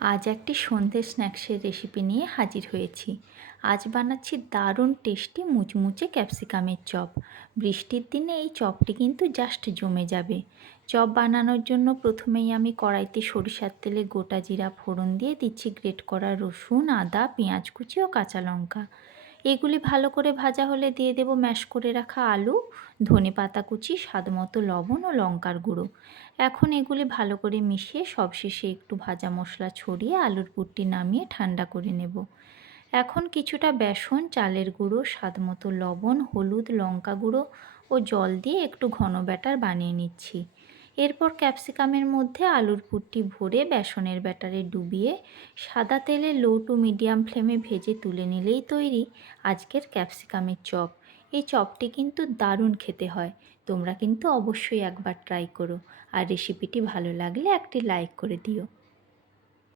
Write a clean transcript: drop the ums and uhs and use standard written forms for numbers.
আজ একটি সন্ধ্যে স্ন্যাক্সের রেসিপি নিয়ে হাজির হয়েছি। আজ বানাচ্ছি দারুণ টেস্টি মুচমুচে ক্যাপসিকামের চপ। বৃষ্টির দিনে এই চপটি কিন্তু জাস্ট জমে যাবে। চপ বানানোর জন্য প্রথমেই আমি কড়াইতে সরিষার তেলে গোটা জিরা ফোড়ন দিয়ে দিচ্ছি গ্রেট করা রসুন, আদা, পেঁয়াজ কুচি ও কাঁচা লঙ্কা। এগুলি ভালো করে ভাজা হলে দিয়ে দেব ম্যাশ করে রাখা আলু, ধনেপাতা কুচি, স্বাদমতো লবণ ও লঙ্কার গুঁড়ো। এখন এগুলি ভালো করে মিশিয়ে সবশেষে একটু ভাজা মশলা ছড়িয়ে আলুর পুরটি নামিয়ে ঠান্ডা করে নেব। এখন কিছুটা বেসন, চালের গুঁড়ো, স্বাদমতো লবণ, হলুদ, লঙ্কা গুঁড়ো ও জল দিয়ে একটু ঘন ব্যাটার বানিয়ে নিচ্ছি। এরপর ক্যাপসিকামের মধ্যে আলুর পুরটি ভরে বেসনের ব্যাটারে ডুবিয়ে সাদা তেলে লো টু মিডিয়াম ফ্লেমে ভেজে তুলে নিলেই তৈরি আজকের ক্যাপসিকামের চপ। এই চপটি কিন্তু দারুণ খেতে হয়। তোমরা কিন্তু অবশ্যই একবার ট্রাই করো। আর রেসিপিটি ভালো লাগলে একটি লাইক করে দিও।